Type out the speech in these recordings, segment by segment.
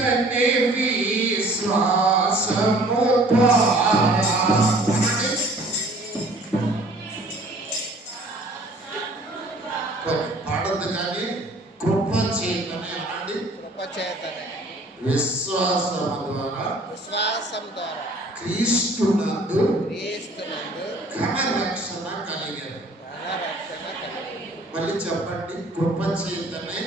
చేతనే విశ్వాసము ద్వారా పాడద్దు కానీ కృప చేతనే అనండి. కృప చేతనే విశ్వాసం ద్వారా క్రీస్తునందు ఘన రక్షణ కలిగారు. మళ్ళీ చెప్పండి. కృప చేతనే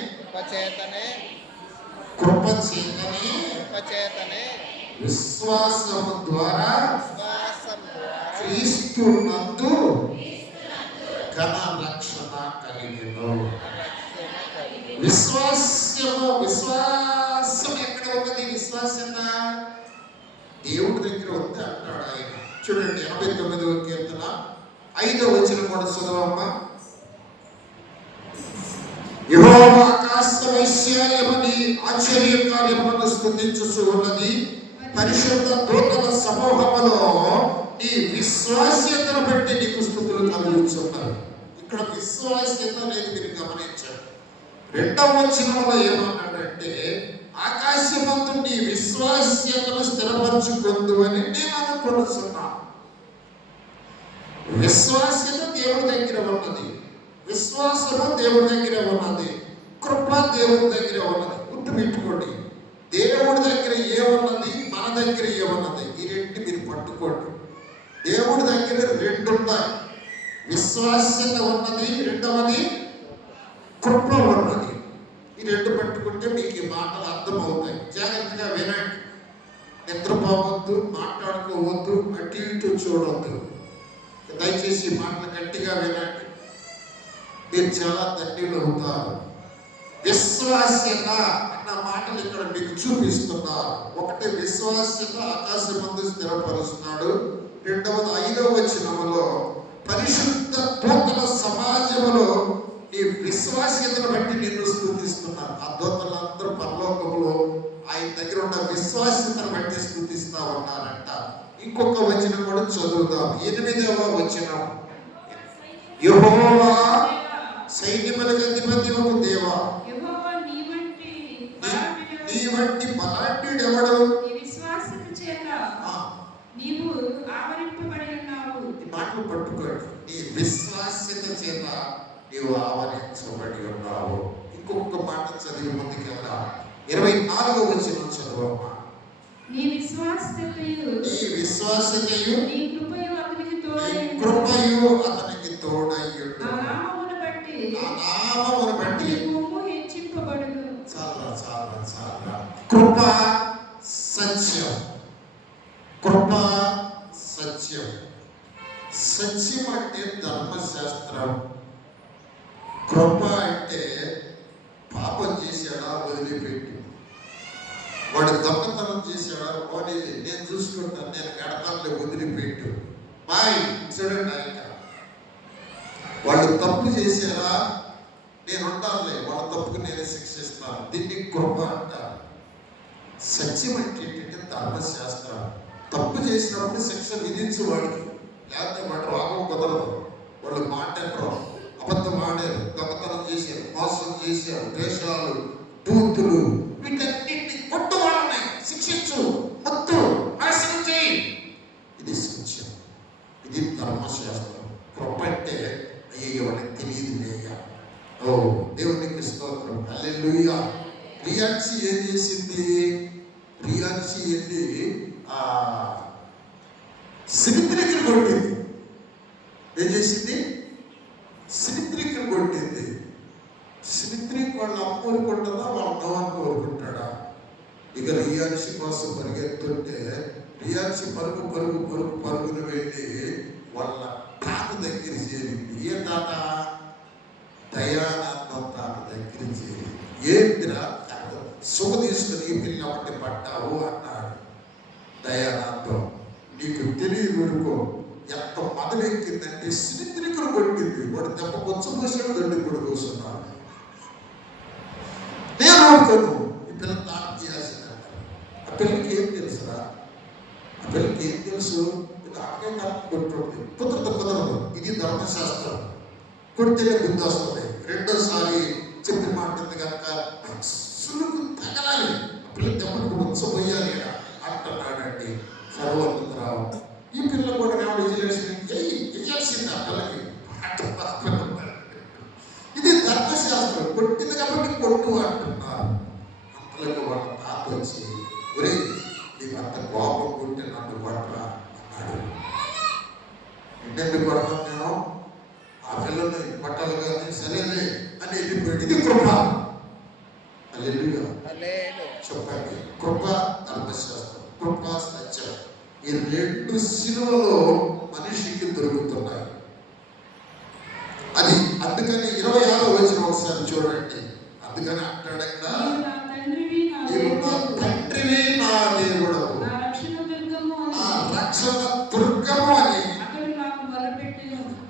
విశ్వాసము ద్వారా క్రీస్తునందు ఘన రక్షణ కలిగెను. విశ్వాసం ఎక్కడ ఉన్నది? విశ్వాసత దేవుడి దగ్గర ఉంది అంటాడు ఆయన. చూడండి 89వ కీర్తన 5వ వచనం కూడా చదవమ్మా. యెహోవా ఆకాశ వైశాల్యమని ఆశ్చర్యకార్యములను స్తుతించుచు ఉన్నది. పరిశుద్ధ దూతల సమూహములో నీ విశ్వాస్యతను బట్టి నీకు స్తుతులు కలుగుతున్నారు. ఇక్కడ విశ్వాస్యత అనేది మీరు గమనించారు. 2వ వచనంలో ఏమన్నాడంటే ఆకాశమందు నీ విశ్వాస్యతను స్థిరపరచుకుందు అని నేను అనుకుంటున్నాను. విశ్వాస్యత దేవుడి దగ్గర ఉన్నది, విశ్వాసము దేవుడి దగ్గర ఉన్నది, కృప దేవుడి దగ్గర ఉన్నది. గుర్తుపెట్టుకోండి, దేవుడి దగ్గర ఏమున్నది, మన దగ్గర ఏమున్నది, ఈ రెండు మీరు పట్టుకోండి. దేవుడి దగ్గర 2 ఉన్నాయి. విశ్వాస్యత ఉన్నది, రెండవది కృప ఉన్నది. ఈ 2 పట్టుకుంటే మీకు ఈ మాటలు అర్థమవుతాయి. జాగ్రత్తగా వినండి. నిద్రపోవద్దు, మాట్లాడుకోవద్దు, అటు ఇటు చూడవద్దు. దయచేసి మాటలు గట్టిగా వినండి, మీరు చాలా ధన్యులు అవుతారు. విశ్వాస్యత అన్న మాటలు ఇక్కడ మీకు చూపిస్తున్నారు. ఒకటి విశ్వాస్యత ఆకాశమందు స్థిరపరుస్తున్నాడు. రెండవది 5వ వచనములో పరిశుద్ధ దూతల సమాజములో ఈ విశ్వాస్యతను బట్టి నిన్ను స్తుతిస్తున్నారు. ఆ దూతలందరూ పరలోకములో ఆయన దగ్గర ఉన్న విశ్వాస్యతను బట్టి స్తుతిస్తా ఉన్నారంట. ఇంకొక వచనం కూడా చదువుదాం. 8వ వచనం. యెహోవా సైన్యములకు అధిపతియగు దేవా, నీ వంటి బలాఢ్యుడు ఎవడు? మాటలు పట్టుకోండి. నీ విశ్వాస్యత చేత నీవు ఆవరించబడి ఉన్నావు. ఇంకొక మాట చదివి ముందుకెళ్దాం. 24వ వచనం చదవమ్మా. నీ విశ్వాసతయు నీ కృపయు అతనికి తోడయ్యుండు. నా నామమును బట్టి చాలా కృప సత్యం. కృప సత్యం. సత్యం అంటే ధర్మశాస్త్రం. కృప అంటే పాపం చేశాడా వదిలిపెట్టి, వాడు దొంగతనం చేశాడా పోనీ నేను చూసుకుంటాను, నేను గడపలే వదిలిపెట్టు. బాయ్ చూడండి ఆయన. వాళ్ళు తప్పు చేశారా, నేను ఉండాలే, వాళ్ళ తప్పుకు నేనే శిక్షిస్తాను. దీన్ని కృప అంటారు. సత్యం అంటే ఏంటంటే ధర్మశాస్త్రం. తప్పు చేసినప్పుడు శిక్ష విధించు వాడికి, లేకపోతే వాడు రాగం కుదరదు. వాళ్ళు మాట్లాడరు, అబద్ధం ఆడారు, దొంగతనం చేశారు, మోసం చేశారు, ద్వేషాలు, బూతులు, వీటన్నిటిని కొట్టు వాళ్ళని శిక్షించు, మొత్తు నాశనం చేయి. ఇది సత్యం, ఇది ధర్మశాస్త్రం. కృప అంటే అయ్యో వాళ్ళకి తెలియదు లేయ్యా. ఓ దేవునికి స్తోత్రం, హల్లెలూయా. రియాన్సి ఏం చేసింది? రియాన్సి వెళ్ళి సిరిత్రికలు కొట్టింది. ఏం చేసింది? సిరిత్రికలు కొట్టింది. సిరిత్రికి వాళ్ళ అమ్మ ఊరుకుంటుందా, వాళ్ళ అమ్మని కోరుకుంటాడా? ఇక రియాన్సి కోసం పరిగెత్తుంటే రియాన్సి పరుగును వెళ్ళి వాళ్ళ తాత దగ్గర చేరింది. ఏ తాత? దయానందం తాత దగ్గర చేరింది. ఏంటిరా సుఖ తీసుకుని పిల్ల ఒకటి పట్టావు అన్నాడు. దయానందం నీకు తెలియదు ఊరుకో. ఎంత మొదలెక్కిందంటే సిరిత్రికలు కొట్టింది. వాడు దెబ్బ కొచ్చపోసాడు, దండి కూడా కూర్చున్నాడు. నేను అనుకోను ఈ పిల్ల తాను చేయాల్సిందంట. ఆ పిల్లకి ఏం తెలుసురా? ఆ పిల్లకి ఏం తెలుసు? అక్కే కొట్టుంది. కుదరదు. ఇది ధర్మశాస్త్రం. కొడితేనే బుద్ధి వస్తుంది. రెండోసారి చెప్పిన మాట కనుక సులుకు తగలాలి. ఆ పిల్లకి దెబ్బలు పోయాలి అంటున్నాడండి సర్వోన్నతరావు. ఈ పిల్ల కూడా నేను వేయాల్సింది ఆ పిల్లకి. ఇది ధర్మశాస్త్రం, కొట్టింది కాబట్టి కొట్టు అంటున్నారు. అంతలోకి వాళ్ళ తాత వచ్చి, ఒరే నీకు అంత కోపం కొట్టి నన్ను కొట్టరా అన్నాడు. ఇంటెందుకు కొడతాం నేను, ఆ పిల్లల్ని కొట్టాలి కానీ సరేలే అని వెళ్ళిపోయాడు. ఇది కృప. హల్లెలూయా చెప్పండి. కృప ధర్మశాస్త్రం, కృప సత్యం, ఈ రెండు సిలువలో మనిషికి దొరుకుతున్నాయి. అది అందుకని 26వ వచనం ఒకసారి చూడండి. అందుకని అంటాడు కదా, తండ్రివి నా దేవుడవు, నా రక్షణ దుర్గము అని.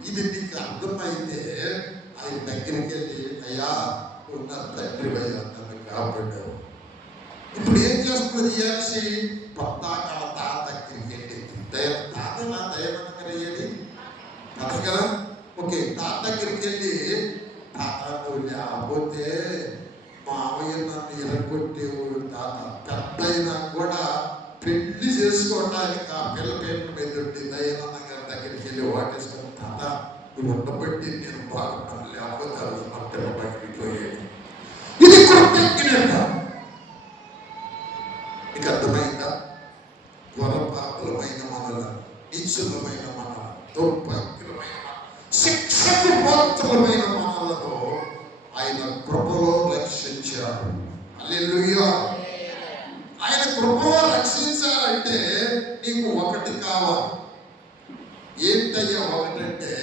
ఇది నీకు అర్థమైతే ఆయన దగ్గరికి వెళ్ళి, అయ్యా ఉన్న తండ్రి అయ్యా నన్ను కాపాడావు. ఇప్పుడు ఏం చేస్తుంది రియాక్సి? పద్దాకాల తాత దగ్గరికి వెళ్ళి, తాత నా దయమనకరయ్యేది కథ కదా. ఓకే, తాత దగ్గరికి వెళ్ళి, తాత నువ్వు లేకపోతే మామయ్య నన్ను ఎరగొట్టేవాడు తాత, పెద్ద అయినా కూడా పెళ్లి చేసుకోవడానికి ఆ పిల్ల పేరు మీద ఉండి దయానంద గారి దగ్గరికి వెళ్ళి వాటేసుకొని, తాత నువ్వు ఉండబట్టి నేను బాగుంటాను, లేకపోతే ఆ రోజు మంటలో బయటికి పోయేది. ఇది కృతజ్ఞత. నీకు అర్థమైందా? ఘోరపాపులమైన మనల, నిశ్చులమైన మనల, దౌర్భాగ్యులమైన మన, శిక్షకు పాత్రులమైన మనలను ఆయన కృపలో రక్షించాడు. హల్లెలూయా. ఆయన కృపలో రక్షించాలంటే నీకు ఒకటి కావాలి. ఏంటయ్యా ఒకటంటే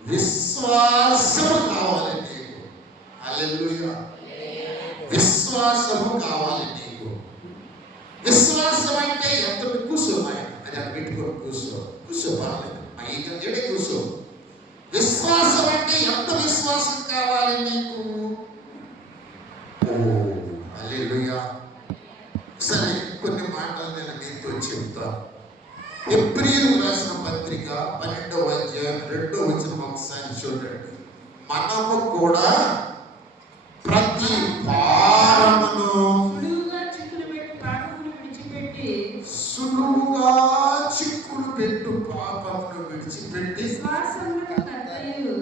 విశ్వాసము కావాలి నీకు. హల్లెలూయా. విశ్వాసము కావాలి నీకు. విశ్వాసం అంటే ఎంత కూర్చోమాయి అది అక్కడ పెట్టుకొని కూర్చోపాలి ఏడే కూర్చో. విశ్వాసం అంటే ఎంత విశ్వాసం కావాలి నీకు? ఓ హల్లెలూయా. సరే, కొన్ని మాటలు నేను మీతో చెప్తాను. హెబ్రీయులకు రాసిన పత్రిక 12వ అధ్యాయం 2వ వచనం ఒకసారి చూడండి. మనము కూడా ప్రతి భారమును సులువుగా చిక్కులు పెట్టు పాపమును విడిచిపెట్టి విశ్వాసమునకు కర్తయు.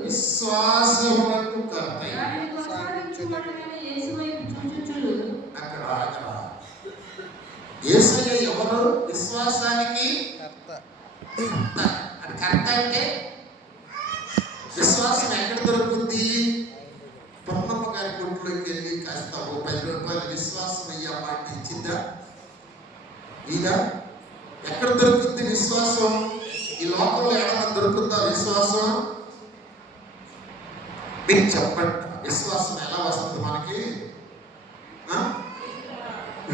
అక్కడ యేసయ్య ఎవరు? విశ్వాసానికి కర్త. అంటే విశ్వాసం ఎక్కడ దొరుకుతుంది? పొన్నమ్మ గారి కొట్టులోకి వెళ్ళి కాస్త 10 రూపాయలు విశ్వాసం అయ్యా మాట ఇచ్చిందా? ఇదా ఎక్కడ దొరుకుతుంది విశ్వాసం? ఈ లోకంలో ఏమైనా దొరుకుతుందా విశ్వాసం? మీరు చెప్పండి, విశ్వాసం ఎలా వస్తుంది మనకి?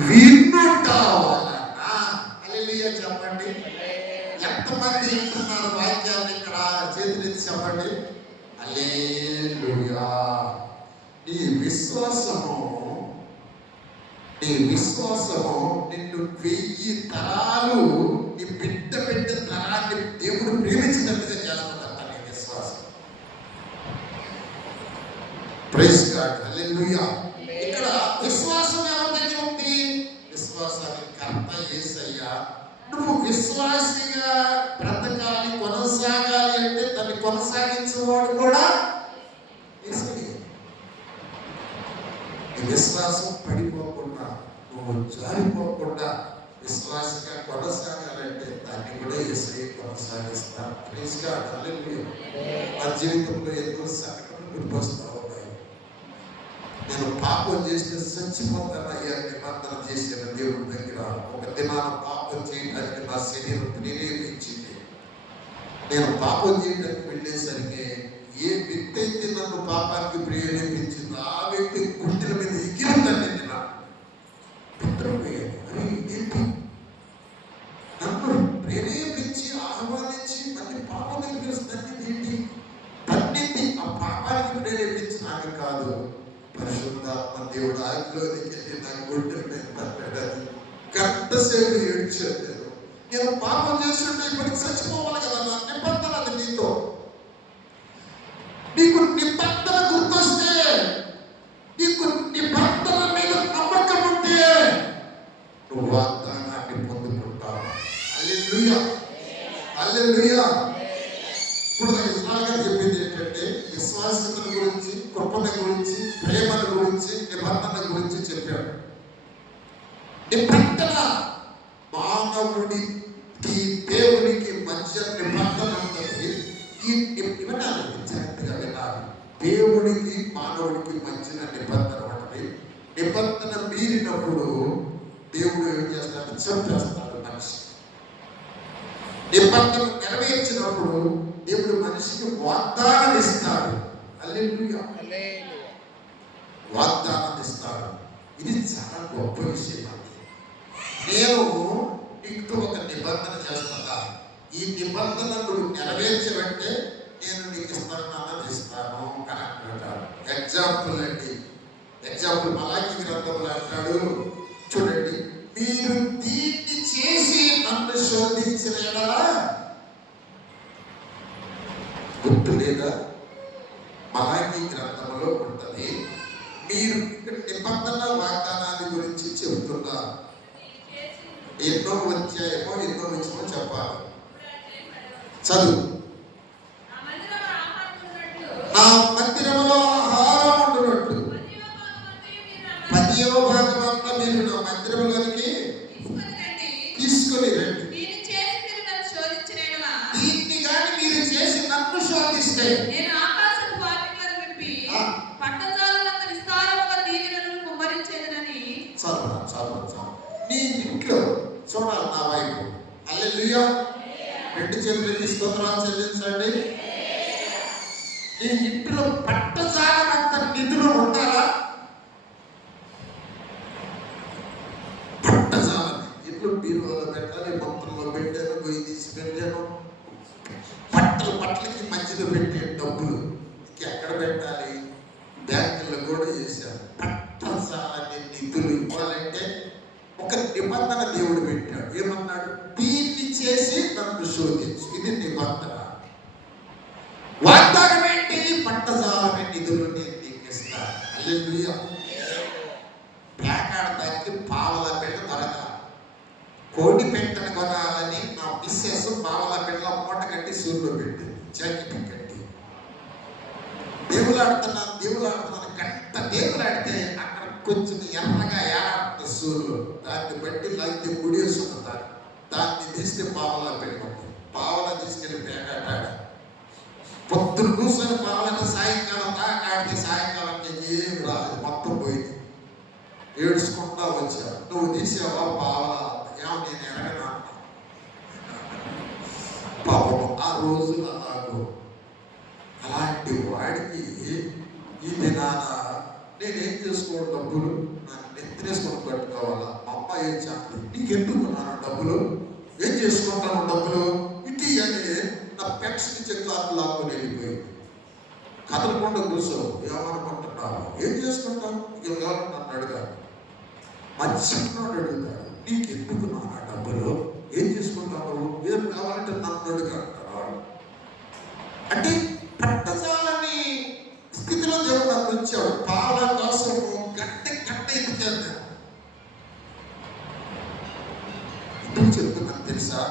వినుట వలన. హల్లెలూయా చెప్పండి. ఎంతమంది వింటున్నారు వాక్యాన్ని? ఇక్కడ చేతులెత్తి చెప్పండి. హల్లెలూయా. నీ విశ్వాసము నిన్ను 1000 తరాలు, నీ బిడ్డ తరాన్ని దేవుడు ప్రేమించినట్టుగా చేస్తుందంట నీ విశ్వాసం. Praise God. హల్లెలూయా. ఇక్కడ విశ్వాసం ఎవరి దగ్గర ఉంది? విశ్వాసానికి కర్త యేసయ్య. నువ్వు విశ్వాసిగా బ్రతకాలి, కొనసాగాలి అంటే దాన్ని కొనసాగించేవాడు కూడా యేసయ్య. విశ్వాసం పడిపోకుండా, నువ్వు జారిపోకుండా విశ్వాసంగా కొనసాగాలంటే దాన్ని కూడా యేసయ్య కొనసాగిస్తాను. Praise God. హల్లెలూయా. నా జీవితంలో ఎన్నో సంఘటనలు గుర్తొస్తా ఉన్నాయి. నేను పాపం చేస్తే చచ్చిపోతానయ్యా నిబంధన చేసిన దేవుడి దగ్గర. ఒక దినాన పాపం చేయడానికి నా శరీరం ప్రేరేపించింది. నేను పాపం చేయడానికి వెళ్ళేసరికి ఏ వ్యక్తి అయితే నన్ను పాపానికి ప్రేరేపించిందో ఆ వ్యక్తి గుండెల మీద ఎగిరిందండి. ఇదేంటి? నన్ను ప్రేరేపించి ఆహ్వానించి మళ్ళీ పాపం దగ్గర ఏంటి? తన్నింది ఆ పాపానికి ప్రేరేపించిన ఆమె కాదు, పరిశుద్ధాత్మ దేవుడు ఆజ్ఞలోనికి వెళ్ళి నా గుండెల మీద తప్పాడని గంట సేపు ఏడ్చాడు. నేను పాపం చేస్తుంటే ఇప్పటికి చచ్చిపోవాలి కదా. నా నిబంధన అది నీతో. నీకు నిబంధన గుర్తొస్తే, నీకు నిబంధన మీద నమ్మకం ఉంటే వాగ్దానాన్ని పొందుకుంటావు. హల్లెలూయా, హల్లెలూయా. ఇప్పుడు ఇస్రాయేల్ చెప్పింది ఏంటంటే విశ్వాసత గురించి, కృపణ గురించి, ప్రేమల గురించి, నిబంధన గురించి చెప్పాడు. నిబంధన మానవుడికి దేవునికి మధ్య నిబంధన ఉంటుంది. వినాలి, జాగ్రత్తగా వినాలి. దేవుడికి మానవుడికి మధ్యన నిబంధన ఉంటుంది. నిబంధన మీరినప్పుడు దేవుడు ఏం చేస్తాడు? చంపేస్తాడు మనిషి. నిబంధన నెరవేర్చినప్పుడు దేవుడు మనిషికి వాగ్దానం ఇస్తాడు. హల్లెలూయా, వాగ్దానం ఇస్తాడు. ఇది చాలా గొప్ప విషయం అండి. నేను నీకు ఒక నిబంధన చేస్తున్నా, ఈ నిబంధన నువ్వు నెరవేర్చబట్టే నేను నీకు ఇస్తాను అని అంటాడు. ఎగ్జాంపుల్ అండి, ఎగ్జాంపుల్ మలాకి గ్రంథంలో అంటాడు, చూడండి, మీరు దీన్ని చేసి నన్ను శోధించిన ఎడలా, గుర్తు లేదా? మలాకి గ్రంథంలో ఉంటుంది. మీరు ఇక్కడ నిబంధన వాగ్దానాన్ని గురించి చెబుతున్నారు. ఎన్నో వచ్చాయేమో ఎన్నో వచ్చామో చెప్పాలి. చదువు. నా మందిరంలో ఆహారం ఉండునట్టు 10వ భాగం అంతా మీరు నా మందిరంలోనికి తీసుకొని రండి. దీన్ని కానీ మీరు చేసి నన్ను శోధిస్తే నీ ఇంట్లో చూడాలి నా వైపు. హల్లెలూయా, 2 చేతులకి స్తోత్రాలు చెల్లించండి. నీ ఇంట్లో పట్టజాలంత నిధులు ఉండాలా? పట్టజాలం ఇంట్లో బీరువాలో పెట్టాలి, మొత్తంలో పెట్టాను, గొయ్యి తీసి పెట్టాను. బట్టలకి మధ్యలో పెట్టే డబ్బులు ఎక్కడ పెట్టాలి? బ్యాంకుల్లో కూడా చేశారు. పట్టజాలని నిధులు ఇవ్వాలంటే ఒక నిబంధన దేవుడు పెట్టాడు. ఏమన్నాడు? దీన్ని చేసి నన్ను శోధించు. ఇది నిబంధన. వాగ్దానం ఏంటి? పట్టజాలమే నిధులు నేను నీకు ఇస్తాను. హల్లెలూయా. పేకాడటానికి పావల బిళ్ళ దొరకాలి. కోడి పెట్టను కొనాలని నా మిస్సెస్ పావల బిళ్ళ మూట కట్టి సూర్యులో పెట్టింది, జాకెట్ కట్టి. దేవులాడుతున్నాను గంట దేవులాడితే అక్కడ కొంచెం ఎర్రగా ఏడాడుతుంది సూర్యులు. దాన్ని బట్టి లాగితే ముడేసుకుంటారు. దాన్ని తీస్తే పావలా పెట్టుకుంటాం. పావలా తీసుకెళ్ళి పేకాటాడు. పొద్దున కూర్చొని పావలని సాయంకాలం దాకా ఆడితే సాయంకాలంకి ఏం రాలేదు, మొత్తం పోయింది. ఏడుచుకుంటా వచ్చా. నువ్వు తీసావా పావలా? ఏమో నేను ఎరగనా. పాపం ఆ రోజున నాకు అలాంటి వాడికి ఈ దినాన నేనేం చేసుకోవాలి? డబ్బులు నన్ను నెత్తినేసుకొని కట్టుకోవాలా? మా అమ్మ ఏం చెప్పలేదు, నీకెందుకు నాన్న డబ్బులు? ఏం చేసుకుంటాను డబ్బులు? ఇటీ అని నా పెన్షన్ ఇచ్చే కార్డు లాక్కొని వెళ్ళిపోయింది. కదలకుండా కూర్చో, ఏమనుకుంటున్నావు? ఏం చేసుకుంటావు? ఎవరు నన్ను అడిగాను. మా చిన్నోడు అడుగుతాడు, నీకెందుకు నాన్న డబ్బులు? ఏం చేసుకుంటావు? ఏం కావాలంటే నన్ను అడుగుతాడు. అంటే పట్టజాలని స్థితిలో దేవుడు నన్ను ఉంచాడు. పాల కోసం గట్ట ఎత్తుకెళ్తాను. ఎందుకు చెప్తున్నాను తెలుసా?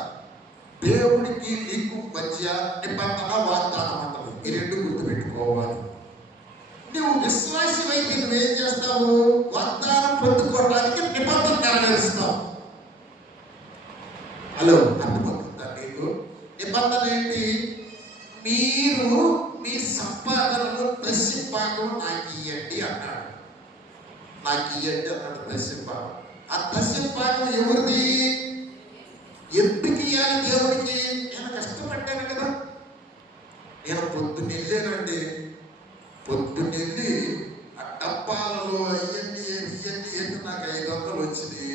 దేవుడికి నీకు మధ్య నిబంధన వాగ్దానం ఉంటుంది. ఈ 2 గుర్తుపెట్టుకోవాలి. నువ్వు విశ్వాసం అయితే నువ్వేం చేస్తావు? వాగ్దానం పొందుకోవడానికి నిబంధన నెరవేరుస్తావు. హలో, అర్థమవుతుందా నీకు? నిబంధన ఏంటి? మీరు మీ సంపాదనలో దశభాగం నాకు ఇవ్వండి అన్నాడు. నాకు ఇవ్వండి అన్నాడు దశభాగం. ఆ దశభాగం ఎవరిది? ఎందుకు ఇవ్వాలి దేవుడికి? నేను కష్టపడ్డాను కదా. నేను పొద్దున్నెళ్ళానండి. పొద్దున్నెళ్ళి ఆ డబ్బాలలో ఇవన్నీ నాకు 500 వచ్చింది.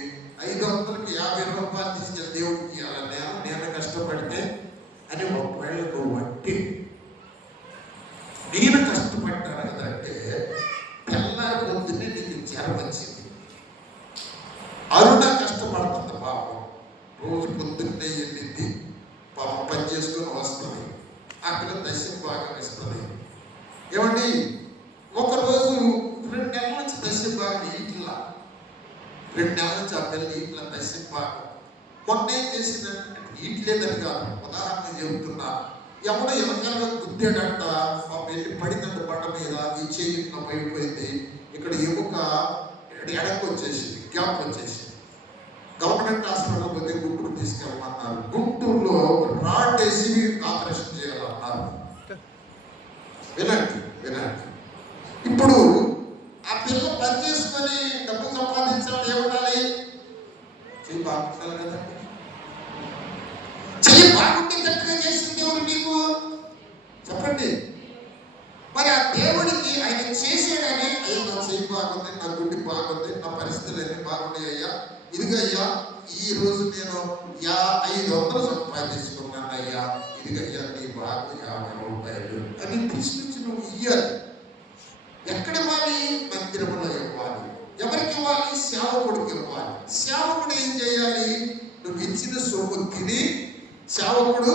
500కి 50 రూపాయలు తీసుకెళ్ళి దేవుడికి ఇవ్వాలి. నేను కష్టపడితే అని ఒకవేళ నువ్వు వట్టి నేను కష్టపడ్డాను కదా అంటే తెల్లారి పొద్దున్నే నీకు జ్వరం వచ్చింది. అరుణ కష్టపడుతుంది పాపం. రోజు పొద్దున్నే వెళ్ళింది, పాపం పని చేసుకొని వస్తుంది. అక్కడ దశభాగం ఇస్తుంది. ఏమండి, ఒకరోజు 2 నెలల నుంచి దశభాగం ఇంట్లో 2 నెలల నుంచి ఆ పిల్ల ఇట్లా దశపాకు మొన్న ఏం చేసిందంటే ఇట్లేదని కాదు, ఉదాహరణ చెబుతున్నా. ఎవడో ఎవరికైనా గుద్దాడంట, మా వెళ్ళి పడిందంట బండ మీద, ఈ చేయి ఇట్లా పడిపోయింది, ఇక్కడ ఎముక ఎడకు వచ్చేసింది, గ్యాప్ వచ్చేసింది. గవర్నమెంట్ హాస్పిటల్ పోతే గుంటూరు తీసుకెళ్ళమన్నారు. గుంటూరులో రాడ్ వేసి ఆపరేషన్ చేయాలన్నారు. వినండి వినండి. ఇప్పుడు ఆ పిల్ల పని చేసుకొని డబ్బు సంపాదించాలి, ఏముండాలి? చెయ్యి బాగుండాలి కదా. చెయ్యి బాగుంటే గట్టిగా చేసింది దేవుడు నీకు చెప్పండి. మరి ఆ దేవుడికి ఆయన చేసేయడని, అయ్యో నా చెయ్యి బాగుంది, నా గుండె బాగుంది, నా పరిస్థితులు అన్ని బాగున్నాయి అయ్యా, ఇదిగయ్యా ఈ రోజు నేను 500 సంపాదించుకున్నాను అయ్యా, ఇదిగయ్యా నీ బాగు 50 రూపాయలు అని తీసుకొచ్చి నువ్వు ఇయ్యాలి. ఎక్కడ ఇవ్వాలి? మందిరంలో ఇవ్వాలి. ఎవరికి ఇవ్వాలి? సేవకుడికి ఇవ్వాలి. సేవకుడు ఏం చేయాలి? నువ్వు ఇచ్చిన సొమ్ము తిని సేవకుడు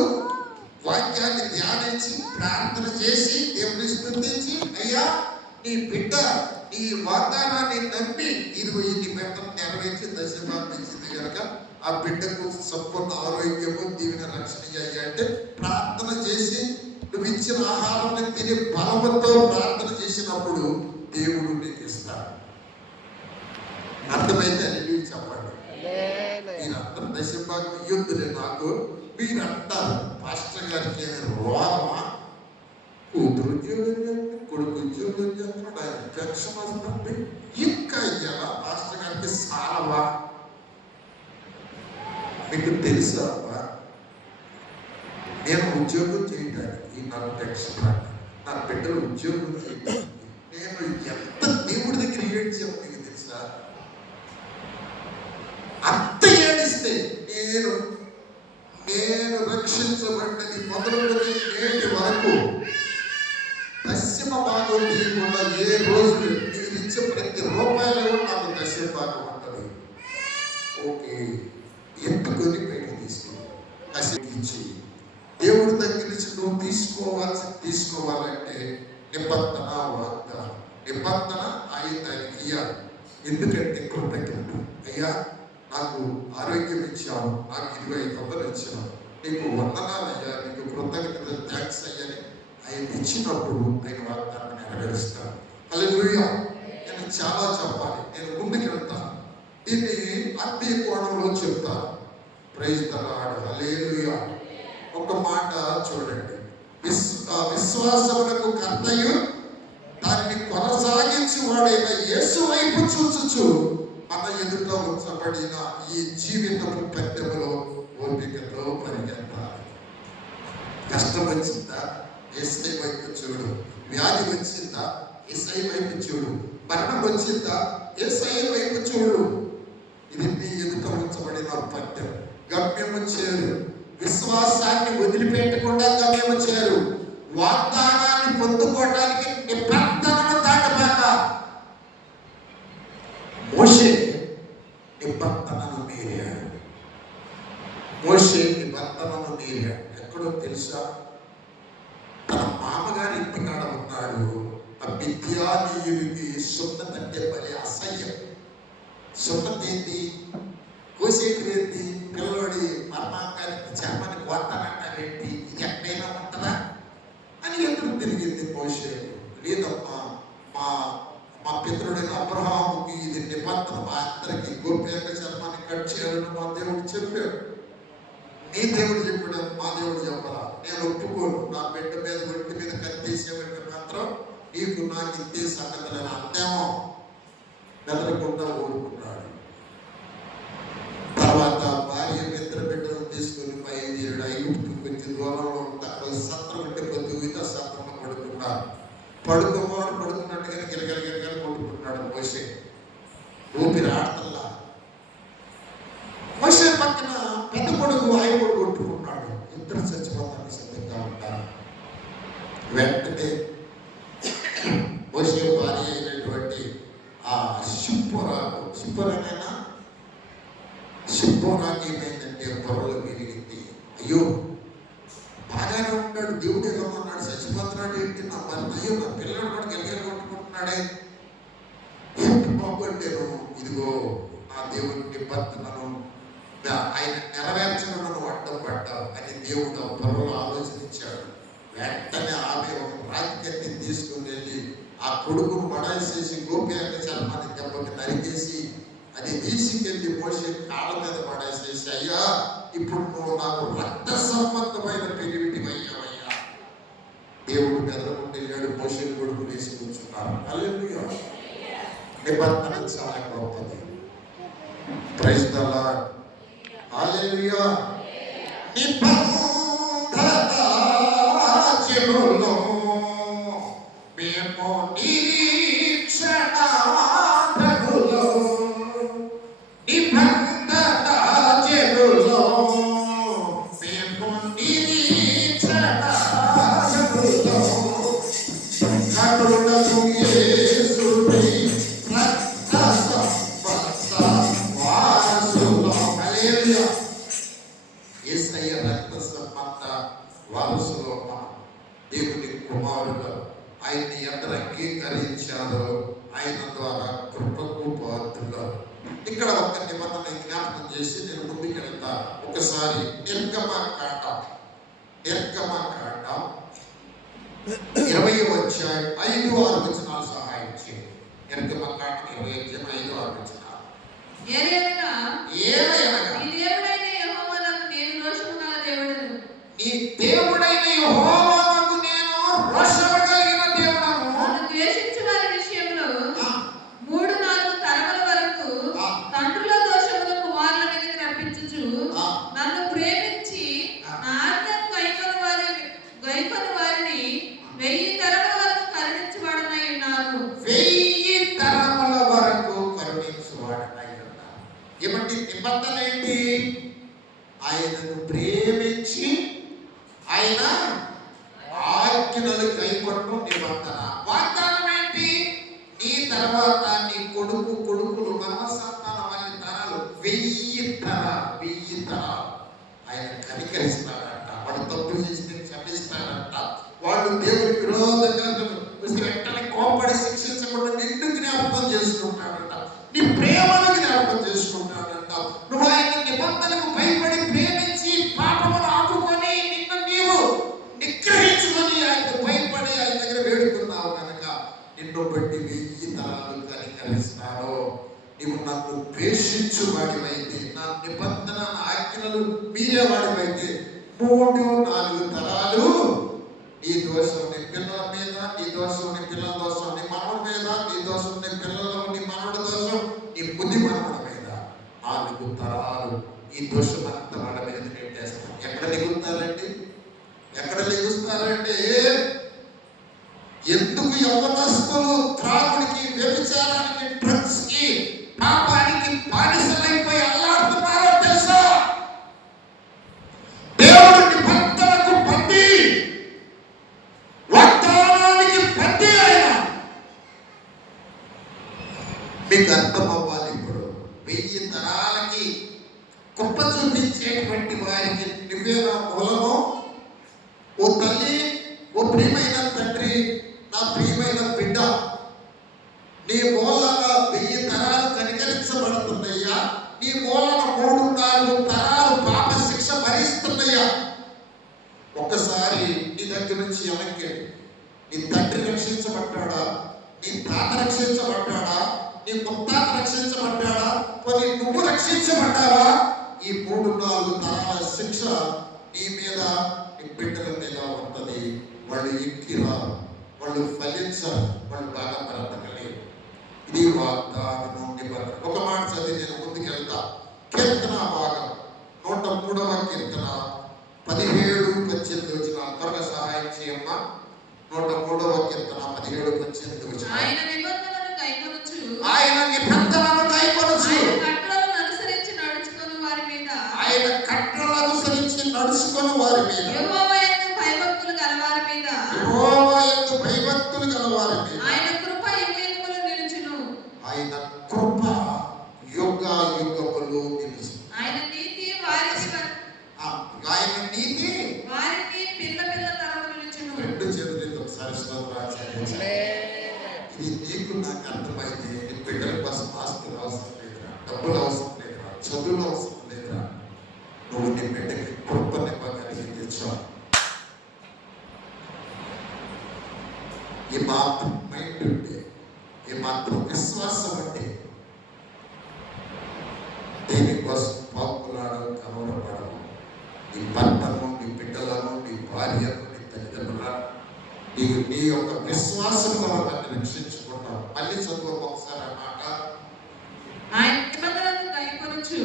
వాక్యాన్ని ధ్యానించి ప్రార్థన చేసి దేవుని స్తుతించి, అయ్యా నీ బిడ్డ నీ వాగ్దానాన్ని నమ్మి ఇదిగో ఇన్ని బిడ్డను నెరవేర్చి దశభాగం ఇచ్చింది కనుక ఆ బిడ్డకు సంపూర్ణ ఆరోగ్యము దీవెన రక్షణ అయ్యా అంటే ప్రార్థన చేసి నువ్వు ఇచ్చిన ఆహారాన్ని తిని బలముతో ప్రార్థన చేసినప్పుడు దేవుడు నీకు ఇస్తాడు. అర్థమైతే అని చెప్పండి. మీరందరూ దశభాగం ఇయ్యొద్దులే నాకు. మీరు అంటారు పాస్టర్ గారికి రోగమా, కూతురు ఉద్యోగం చేస్తాడు, కొడుకు ఉద్యోగం చేస్తున్నాడు, ఆయన పెన్షన్ వస్తుంది, ఇంకా ఇయ్యాలా పాస్టర్ గారికి సాలవా? మీకు తెలుసా? నేను ఉద్యోగం చేయడానికి నాకు పెన్షన్, నా బిడ్డలు ఉద్యోగం చేయడానికి నేను ఎంత దేవుడి దగ్గర ఏడ్చాను మీకు తెలుసా? అంత ఏడిస్తే నేను రక్షించబడ్డది మొదలుకొని నేటి వరకు దశమ భాగం తీయకుండా ఏ రోజు మీరు ఇచ్చే ప్రతి రూపాయలు నాకు దశమ భాగం ఉంటుంది. ఓకే, ఎత్తుకొని బయట తీసుకెళ్ళి దేవుడి దగ్గర నుంచి నువ్వు తీసుకోవాలంటే నిబంధన వాగ్దానం. నిబంధన ఆయన దానికి ఇయ్యాలి. ఎందుకంటే కృతజ్ఞత. అయ్యా నాకు ఆరోగ్యం ఇచ్చావు, నాకు 2500 ఇచ్చావు, నీకు వందనాలు అయ్యా, నీకు కృతజ్ఞత, థ్యాంక్స్ అయ్యని ఆయన ఇచ్చినప్పుడు ఆయన వాగ్దానం నెరవేరుస్తాను. హల్లెలూయా. నేను చాలా చెప్పాలి, నేను ముందుకు వెళ్తాను. దీన్ని ఆత్మీయ కోణంలో చెప్తాను. Praise the Lord. హల్లెలూయా. ఒక మాట చూడండి. విశ్వాసములకు కర్తయు దానిని కొనసాగించి వాడైన యేసు వైపు చూచుచు మన ఎదుట ఉంచబడిన ఈ జీవితపు పద్యములో ఓపికతో పరిగెత్తాలి. కష్టం వచ్చిందా? యేసయ్య వైపు చూడు. వ్యాధి వచ్చిందా? యేసయ్య వైపు చూడు. మరణం వచ్చిందా? యేసయ్య వైపు చూడు. ఇది నీ ఎదుట ఉంచబడిన పద్యం. గమ్యము చేరు. విశ్వాసాన్ని వదిలిపెట్టకుండా గమ్యము చేరు. వాగ్దానాన్ని పొందుకోవడానికి నిబంధనను దాటబాక. మోషే నిబంధనను మీరాడు. మోషే నిబంధనను మీరాడు. ఎక్కడో తెలుసా? తన మామగారి ఇంటికాడ ఉన్నాడు. ఆ మిద్యానీయుడికి సున్నతి అంటే మరి అసహ్యం. సున్నతి ఏంటి? కోసేటి ఏంటి? పిల్లవాడి మర్మాంగానికి చర్మాన్ని కొట్టాలంటారేంటి? ఇది ఎక్కడైనా ఉంటుందా అని ఎదురు తిరిగింది మోషే. లేదమ్మా, మా పితరుడైన అబ్రహాముకి ఇది నిబంధన, మా అందరికి గోప్యంగా చర్మాన్ని కట్ చేయాలని మా దేవుడు చెప్పాడు. నీ దేవుడు చెప్పాడు, మా దేవుడు చెప్పరా? నేను ఒప్పుకోను. నా బిడ్డ మీద ఒంటి మీద కత్తేసేవాడికి మాత్రం నీకు నాకు ఇంతే సంగతులని అందేమో బెదరకుండా ఊరుకున్నాడు. తర్వాత భార్య ఇద్దరు బిడ్డలు తీసుకుని బయలుదేరాడు. ఐగుప్తుకు కొంచెం దూరంలో ఉంటారు. సత్రం అంటే కొద్దిగా సత్రంలో పడుకున్నాడు. పడుకున్నట్టుగానే గిరగిర కొట్టుకుంటున్నాడు మోషే. ఊపిరి ఆడతల్లా. మోషే పక్కన పెద్ద కొడుకు ఆయన కొట్టుకున్నాడు. ఇద్దరు చచ్చిపోతానికి సిద్ధంగా ఉంటారు. వెంటనే మోషే భార్య అయినటువంటి ఆ సిప్పోరానైనా ఏమైందంటే పొరలు పెరిగింది. అయ్యో బాగానే ఉంటాడు, దేవుడు ఏమన్నాడు, చచ్చిపోతున్నాడు ఏంటి, నా అయ్యో నా పిల్లలు కూడా గెలిగలు కొట్టుకుంటున్నాడే బాబు అంటే, ఇదిగో నా దేవుడు నిబంధనను ఆయన నెరవేర్చడం నువ్వు అడ్డం పడ్డావు అని దేవుడు త్వరలో ఆలోచించాడు. వెంటనే ఆమె ఒక రాతికత్తి తీసుకుని వెళ్ళి ఆ కొడుకును పడేసేసి గోప్యంగా చాలా మంది దెబ్బకి నరికేసి అది తీసుకెళ్ళి మోసే కాళ్ళ మీద పడేసేసి, అయ్యా ఇప్పుడు నువ్వు నాకు రక్త సంబంధమైన పెరివిటి అయ్యావయ్యా. దేవుడు మెదడుకుంటూ వెళ్ళాడు, మోసే కొడుకు వేసి కూర్చున్నాడు. హల్లెలూయా. నిబంధన చాలా గొప్పది. Praise the Lord. హల్లెలూయా. నిబంధన చెరులో మేము నిరీక్షణలో, నిబంధన చెరులో మేము నిరీక్షణలో, కరుణకు యేసుని రక్త సంబంధ వారసులం. హల్లెలూయా. యేసయ్య రక్త సంబంధ వారసులో దేవుని కుమారుడు. ఆయన్ని ఎంత అంగీకరించారో ఆయన ద్వారా కృపకు పాత్రులు. ఇక్కడ ఒక నిబంధన జ్ఞాపకం చేసి నేను ముందుకు వెళ్తా. ఒకసారి నిర్గమకాండం 20వ అధ్యాయం 5-6 వచనాలు సహాయం చేయండి. నిర్గమకాండం 20వ అధ్యాయం 5-6 వచనాలు. ఏలయనగా నీ దేవుడైన యెహోవా నాకు నేను రోషము కలిగిన దేవుడను. నన్ను ద్వేషించు వారి విషయంలో 3-4 తరముల వరకు తండ్రుల దోషమును కుమారుల మీదకి రప్పించుచు, నన్ను ప్రేమించి నా ఆజ్ఞను గైకొను వారిని 1000 తరముల వరకు కరుణించువాడనై ఉన్నారు. 1000 తరముల వరకు కరుణించువాడనై ఉన్నారు. ఏమంటే నిబంధన ఏంటి? ఆయనను ప్రేమించి ఆయన ఆజ్ఞలు కైకొనడం నిబంధన. వాగ్దానం ఏంటి? నీ తర్వాత నీ కొడుకులు మనవసంతానం అనే తరాలు 1000 తరాలు ఆయన కనికరిస్తాడంట. వాడు తప్పు చేస్తే క్షమిస్తాడంట. వాళ్ళు దేవుడికి విరోధంగా వెంటనే కోపడి శిక్షించకుండా నిన్ను జ్ఞాపకం చేసుకుంటాడంట. నీ ప్రేమను జ్ఞాపకం చేసుకుంటాడంట. నువ్వు ఆయన నిబంధనకు భయపడి ప్రేమించి పాపమును ఆపుకొని నిన్ను నీవు నిగ్రహించుకొని ఆయనకు భయపడి ఆయన దగ్గర వేడుకున్నావు కనుక నిన్ను బట్టి 1000 తరాలు కనికరిస్తాను. నీవు నన్ను ద్వేషించు వాడివైతే, నా నిబంధన ఆజ్ఞలు మీరే వాడివైతే 3-4 తరాలు నీ దోషం నీ పిల్లల మీద, నీ దోషం నీ పిల్లల దోషం నీ మనవడి మీద, నీ దోషం నీ పిల్లల నీ మనవడి దోషం నీ బుద్ధి మనవడి మీద 4 తరాలు ఈ దోషం అంతా వాళ్ళ మీద నెట్టేస్తాం. ఎక్కడ లెగుస్తారండి? ఎందుకు యవ్వనస్తులు త్రాగుడికి, వ్యభిచారానికి, డ్రగ్స్ కి, పాపానికి బానిసలైపోయి అల్లాడుతున్నారో తెలుసా? దేవుడి నిబంధనకు బందీ, వాగ్దానానికి బందీ ఆయన. మీకు అర్థం అవ్వాలి. ఇప్పుడు 1000 తరాలకి కుప్ప చూపించేటువంటి వారికి నువ్వేనా మూలము? ఓ తల్లి, ఓ ప్రియమైన తండ్రి, నా ప్రియమైన బిడ్డ, నీ మూలంగా 1000 తరాలు కనికరించబడుతున్నాయ్యా. నీ మూలన 3-4 తరాలు పాప శిక్ష భరిస్తున్నాయ్యా. ఒక్కసారి నీ దగ్గర నుంచి వెనక్కి, నీ తండ్రి రక్షించబడ్డాడా? నీ తాత రక్షించబడ్డాడా? నీ ముత్తాత రక్షించబడ్డాడా? పోనీ నువ్వు రక్షించబడ్డావా? ఈ 3-4 తరాల శిక్ష నీ మీద, నీ బిడ్డల మీద ఉంటుంది. వాళ్ళు ఎక్కిరారు, వాళ్ళు ఫలించరు, వాళ్ళు బాగా బ్రతకలేరు. ఇది వాగ్దానం నిబంధన. ఒక మాట చదివి నేను ముందుకు వెళ్తా. కీర్తన భాగం 103వ కీర్తన 17-18 వచనాలు. త్వరగా సహాయం చేయమ్మా. 103వ కీర్తన 17-18 వచనాలు. ఆయన నిబంధనను కైకొనుచు, ఆయన నిబంధనను కైకొనుచు, ఆయన కట్టడలను అనుసరించి నడుచుకొని వారి మీద, యెహోవా యందు భయభక్తులు గలవారి మీద, ఆయన కృప యుగయుగములు నిలుచును. ఆయన కృప యుగయుగములు నిలుచును. ఆయన నీతి వారికి పిల్ల తరము నిలుచును. 2 చేతులతో ఒకసారి స్తోత్రాలు చెల్లించాలి. ఇది నీకు నాకు అర్థమైతే నీ బిడ్డల కోసం ఆస్తులు అవసరం లేదురా, డబ్బులు అవసరం లేదురా, చదువులు అవసరం లేదా, నువ్వు నీ బిడ్డకి కృపనివ్వగలిగింది చాలు. ఈ మాత్రం మైండ్ ఉంటే, ఈ మాత్రం విశ్వాసం ఉంటే దేనికోసం పాపులాడు కలవరపడవు. నీ భర్తను, నీ బిడ్డలను, నీ భార్యను, నీ తల్లిదండ్రులను నీ యొక్క విశ్వాసం వాళ్ళని రక్షించుకుంటావు. మళ్ళీ చదువు ఒకసారి అన్నమాట. ఆయన నిబంధనలను గైకొనుచు,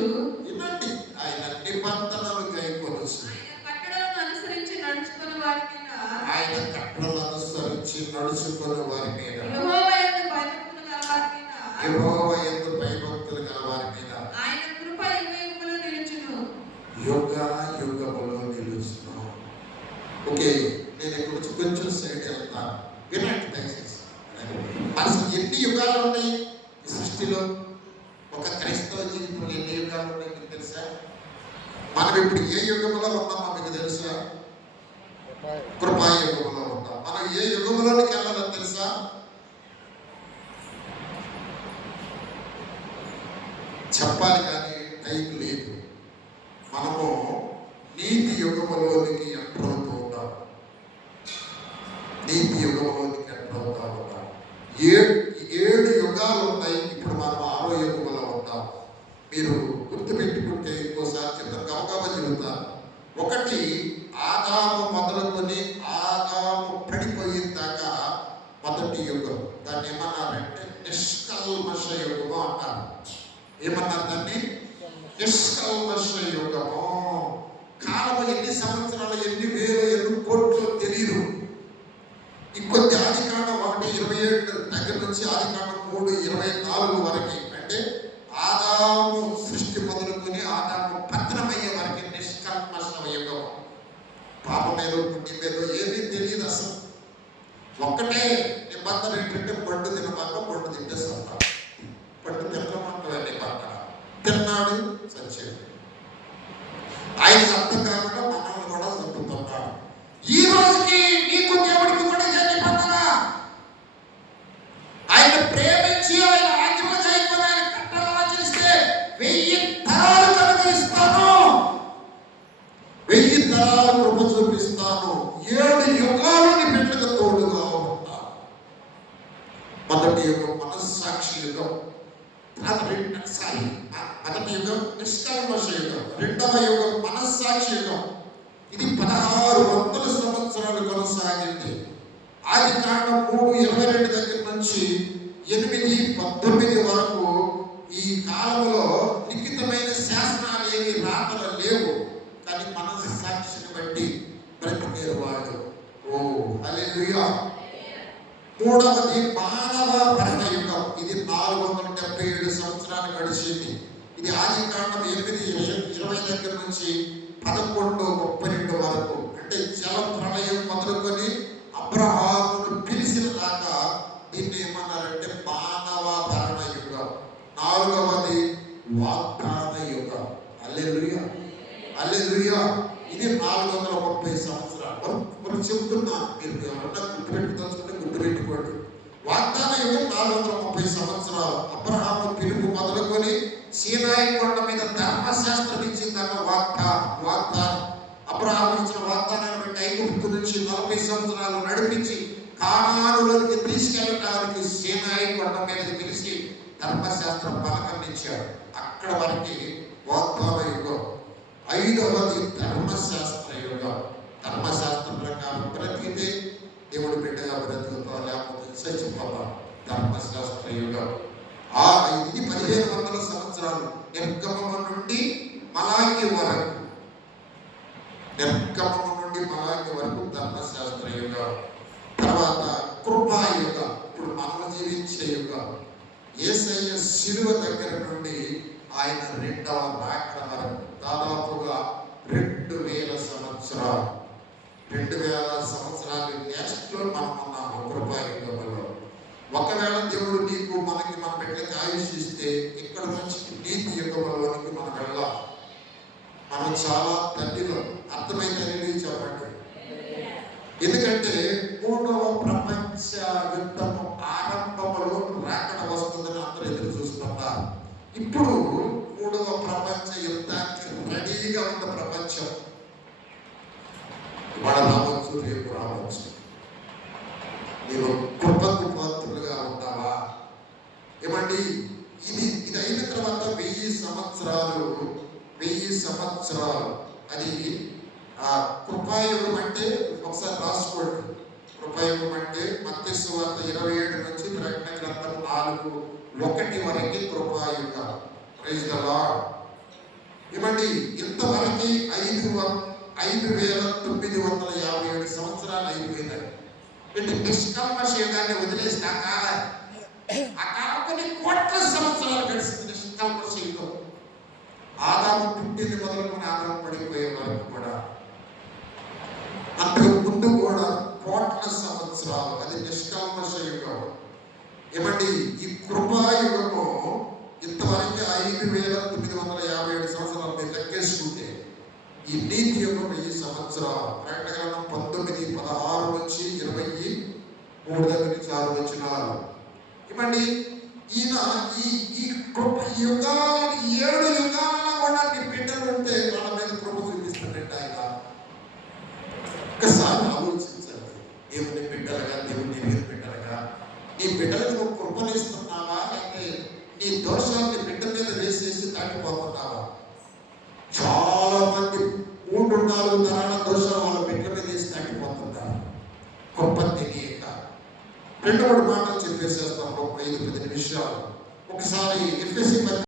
ఇలాంటి ఆయన నిబంధనలు గైకొనుచు, ఆయన కట్టడలను అనుసరించి నడుచుకుని వారి మీద, ఆయన కట్టడలను అనుసరించి నడుచుకుని వారి మీద, యెహోవా యందు భయభక్తులు గల వారి మీద, యెహోవా యందు భయభక్తులు గల వారి మీద ఆయన కృప యుగయుగములు నిలుచును. యుగ యుగములో నిలుచును. ఓకే, నేను ఇక్కడ నుంచి కొంచెం సైడ్ వెళ్తాను, వినండి దయచేసి. అసలు ఎన్ని యుగాలు ఉన్నాయి ఈ సృష్టిలో? ఒక క్రైస్తవ జీవితంలో ఎన్ని యుగాలు ఉన్నాయి మీకు తెలుసా? మనం ఇప్పుడు ఏ యుగంలో ఉన్నామో మీకు తెలుసా? కృపాయుగంలో ఉన్నాం. మనం ఏ యుగంలోనికి వెళ్ళాలో తెలుసా? చెప్పాలి కానీ టైం లేదు. మనము నీతి యుగంలోనికి ఎంటర్ అవుతూ ఉంటాం. నీతి యుగంలోనికి ఎంటర్ అవుతా ఉంటాం. ఏడు యుగాలు ఉన్నాయి. ఇప్పుడు మనం 6వ యుగంలో ఉంటాం. మీరు గుర్తుపెట్టుకుంటే ఇంకోసారి చెప్తాను, గమగమ చెబుతాను. ఒకటి, ఆదాము మొదలుకొని ఆదాము పడిపోయిన దాకా మొదటి యుగం. దాన్ని ఏమన్నారంటే నిష్కల్మష యుగము అంటారు. ఏమన్నారు దాన్ని? నిష్కల్మష యుగము. కాలము ఎన్ని సంవత్సరాలు, ఎన్ని వేలు, ఎన్ని కోట్లు తెలియదు. ఇంకొద్ది ఆదికాండం 1:27 దగ్గర నుంచి ఆదికాండం 3:24 వరకు, అంటే ఆదాము సృష్టి మొదలుకొని ఆదాము పతనమయ్యే వరకు నిష్కల్మష యుగం. పాపం ఏదో పుణ్యం ఏదో ఏమీ తెలియదు అసలు. ఒక్కటే నిబంధన ఏంటంటే పండు తినమాక, పండు తింటే సత్తా. పండు తినమంటే నిబంధన. తిన్నాడు సత్యం. ఆయనకు అర్థం కాకుండా మనల్ని కూడా చంపుతున్నాడు. ఈ రోజుకి నీకు దేవుడికి కూడా ఇదే నిబంధన. ఆయన ప్రేమించి ఆయన ఆజ్ఞలు చేయకుండా ఆయన కట్టలు ఆచరిస్తే 1000 తరాలు కనుగరిస్తాను, 1000 తరాలు కృప చూపిస్తాను, 7 యుగాలు నీ బిడ్డలకు తోడుగా ఉంటాను. మొదటి యుగం మనస్సాక్షి యుగం. మొదటి యుగం నిష్కల్మష యుగం. రెండవ యుగం మనస్సాక్షి యుగం. ఇది 1600 సంవత్సరాలు కొనసాగింది. ఆదికాండం 3:22 దగ్గర నుంచి 8:19 వరకు ఈ కాలంలో లిఖితమైన శాసనాలు ఏమి రాతలు లేవు. కానీ మనస్సాక్షిని బట్టి బ్రతికేరు వాళ్ళు. ఓ హల్లెలూయా. మూడవది మానవ భరణ యుగం. ఇది 477 సంవత్సరాలు గడిచింది. ఇది ఆదికాండం 8:20 దగ్గర నుంచి 11:32 వరకు. అంటే జల ప్రళయం మొదలుకొని అబ్రహామును పిలిచిన దాకా దీన్ని ఏమన్నారంటే మానవ భరణ యుగం. నాలుగవది వాగ్దాన యుగం. హల్లెలూయా, హల్లెలూయా. ఇది 430 సంవత్సరాలు. మనం చెప్తున్నా, మీరు ఎవరన్నా గుర్తుపెట్టుకుంటే గుర్తుపెట్టుకోండి. వాగ్దాన యుగం 430 సంవత్సరాలు. అబ్రహాము పిలుపు మొదలుకొని సీనాయి కొండ మీద ధర్మశాస్త్రం ఇచ్చిన దాకా వాగ్దానం. అబ్రహాము ఇచ్చిన వాగ్దానాన్ని బట్టి ఐగుప్తు నుంచి 40 సంవత్సరాలు నడిపించి కానానులోకి తీసుకెళ్ళడానికి సీనాయి కొండ మీదకి పిలిచి ధర్మశాస్త్రం పలకరించాడు. అక్కడ వరకు వాగ్దాన యుగం. ఐదవది ధర్మశాస్త్ర యుగం. ధర్మశాస్త్రం ప్రకారం బ్రతికితే దేవుడు బిడ్డగా బ్రతుకుతా, లేకపోతే చచ్చిపోతాం. ధర్మశాస్త్ర యుగం. ఇది 1500 సంవత్సరాలు. నిర్గమము నుండి మలాకి వరకు, నిర్గమము నుండి మలాకి వరకు ధర్మశాస్త్ర యుగం. తర్వాత కృపాయుగం. ఇప్పుడు మనం జీవించే యుగం. యేసయ్య శిలువ దగ్గర నుండి ఆయన రెండవ రాకడ వరకు దాదాపుగా 2000 సంవత్సరాలు. 2000 సంవత్సరాలు నెక్స్ట్లో మనం ఉన్నాము కృపాయుగంలో. ఒకవేళ దేవుడు నీకు మనకి మన బిడ్డలకి ఆయుష్ ఇస్తే ఇక్కడ నుంచి నీతి యుగంలోనికి మనం వెళ్ళాం. మనం చాలా తండ్రిలో అర్థమైందని చెప్పండి. ఎందుకంటే 3వ ప్రపంచ యుద్ధము ఆరంభంలో రాకడ వస్తుందని అందరూ ఎదురు చూస్తున్నారు. ఇప్పుడు 3వ ప్రపంచ బిజీగా ఉన్న ప్రపంచం ఇవాళ రావచ్చు, రేపు రావచ్చు. మీరు కృపకు పాత్రులుగా ఉంటావా? ఏమండి, ఇది అయిన తర్వాత 1000 సంవత్సరాలు అది ఆ కృపాయుగం అంటే ఒకసారి రాసుకోండి. కృపాయుగం అంటే మత్తయి సువార్త 27 నుంచి ప్రకటన గ్రంథం 4:1 వరకు కృపాయుగం. Praise the lord. ఏమండి, ఇంతవరకు 5,957 సంవత్సరాలు అయిపోయినాయి. ఇటు నిష్కల్మష యుగాన్ని వదిలేస్తే ఆ కాలం కొన్ని కోట్ల సంవత్సరాలు గడిచింది. నిష్కల్మష యుగం ఆదాము పుట్టింది మొదలుకొని ఆదాము పడిపోయే వరకు కూడా, అంతకు ముందు కూడా కోట్ల సంవత్సరాలు, అది నిష్కల్మష యుగం. ఏమండి, ఈ కృపాయుగము ఇంతవరకు 5,957 సంవత్సరాలు మీరు లెక్కేసుకుంటే, ఈ నీతి యుగం 1000 సంవత్సరాలు. ప్రకటన గ్రంథం 19:16 నుంచి 23:6 వచనాలు. ఏమండి, ఈయన ఈ కృప యుగాలు 7 యుగాల కూడా నీ బిడ్డలు ఉంటే వాళ్ళ మీద కృప చూపిస్తున్నట్టు ఆయన. ఒక్కసారి ఆలోచించండి.